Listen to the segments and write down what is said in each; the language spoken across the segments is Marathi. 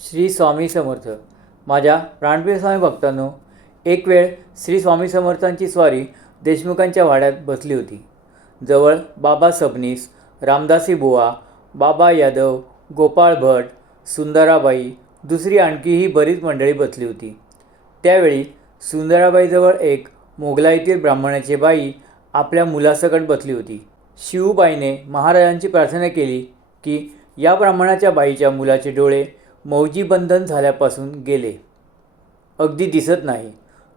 श्री स्वामी समर्थ. माझ्या प्राणप्रिय स्वामी भक्तांनो, एक वेळ श्री स्वामी समर्थांची स्वारी देशमुखांच्या वाड्यात बसली होती. जवळ बाबा सबनीस, रामदासी बुवा, बाबा यादव, गोपाळ भट, सुंदराबाई, दुसरी आणखीही बरीच मंडळी बसली होती. त्यावेळी सुंदराबाईजवळ एक मोगलाईतील ब्राह्मणाची बाई आपल्या मुलासकट बसली होती. शिवूबाईने महाराजांची प्रार्थना केली की या ब्राह्मणाच्या बाईच्या मुलाचे डोळे मौजी बंधन झाल्यापासून गेले, अगदी दिसत नाही,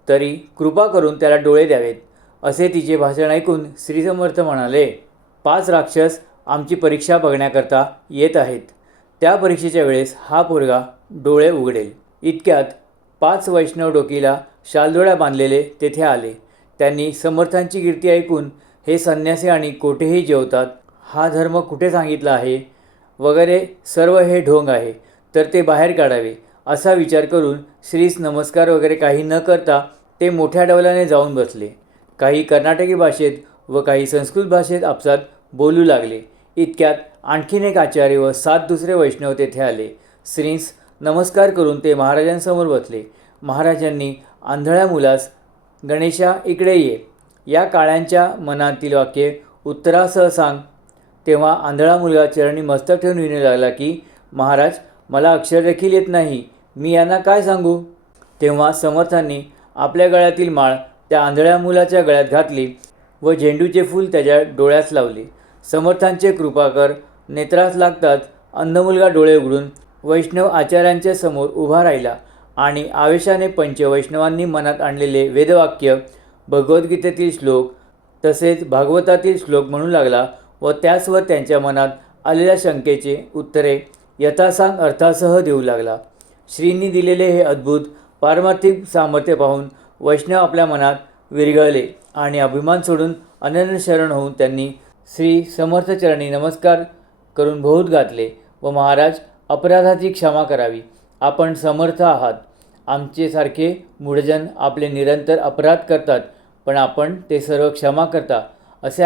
तरी कृपा करून त्याला डोळे द्यावेत. असे तिचे भाषण ऐकून श्री समर्थ म्हणाले, 5 राक्षस आमची परीक्षा बघण्याकरता येत आहेत. त्या परीक्षेच्या वेळेस हा पोरगा डोळे उघडेल. इतक्यात 5 वैष्णव डोकीला शालदोळ्या बांधलेले तेथे आले. त्यांनी समर्थांची कीर्ती ऐकून हे संन्यासी आणि कोठेही जेवतात, हा धर्म कुठे सांगितला आहे वगैरे सर्व हे ढोंग आहे, तर ते बाहेर काढावे असा विचार करून श्रीस नमस्कार वगैरे काही न करता ते मोठ्या डौलाने जाऊन बसले. काही कर्नाटकी भाषेत व काही संस्कृत भाषेत आपसात बोलू लागले. इतक्यात आणखीन एक आचार्य व 7 दुसरे वैष्णव तेथे आले. श्रीस नमस्कार करून ते महाराजांसमोर बसले. महाराजांनी आंधळ्या मुलास, गणेशा इकडे ये, या काळ्यांच्या मनातील वाक्य उत्तरासह सांग. तेव्हा आंधळा मुलगा चरणी मस्तक ठेवून विनू लागला की, महाराज, मला अक्षर देखील येत नाही, मी यांना काय सांगू. तेव्हा समर्थांनी आपल्या गळ्यातील माळ त्या आंधळ्या मुलाच्या गळ्यात घातली व झेंडूचे फूल त्याच्या डोळ्यास लावले. समर्थांचे कृपाकर नेत्रास लागताच अंध मुलगा डोळे उघडून वैष्णव आचार्यांच्या समोर उभा राहिला आणि आवेशाने पंचवैष्णवांनी मनात आणलेले वेदवाक्य, भगवद्गीतेतील श्लोक तसेच भागवतातील श्लोक म्हणू लागला व त्यासवर त्यांच्या मनात आलेल्या शंकेचे उत्तरे यथासांग अर्थासह देऊ लागला. श्रींनी दिलेले हे अद्भुत पारमार्थिक सामर्थ्य पाहून वैष्णव आपल्या मनात विरघळले आणि अभिमान सोडून अनन्य शरण होऊन त्यांनी श्री समर्थ चरणी नमस्कार करून बहुत घातले व महाराज, अपराधाची क्षमा करावी. आपण समर्थ आहात. आमचेसारखे मूढजन आपले निरंतर अपराध करतात, पण आपण ते सर्व क्षमा करता असे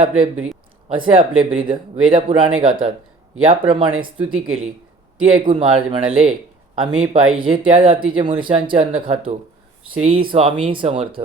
आपले ब्रीद वेदपुराणे गातात. याप्रमाणे स्तुती केली. ती ऐकून महाराज म्हणाले, आम्ही पाहिजे त्या जातीचे मनुष्यांचे अन्न खातो. श्री स्वामी समर्थ.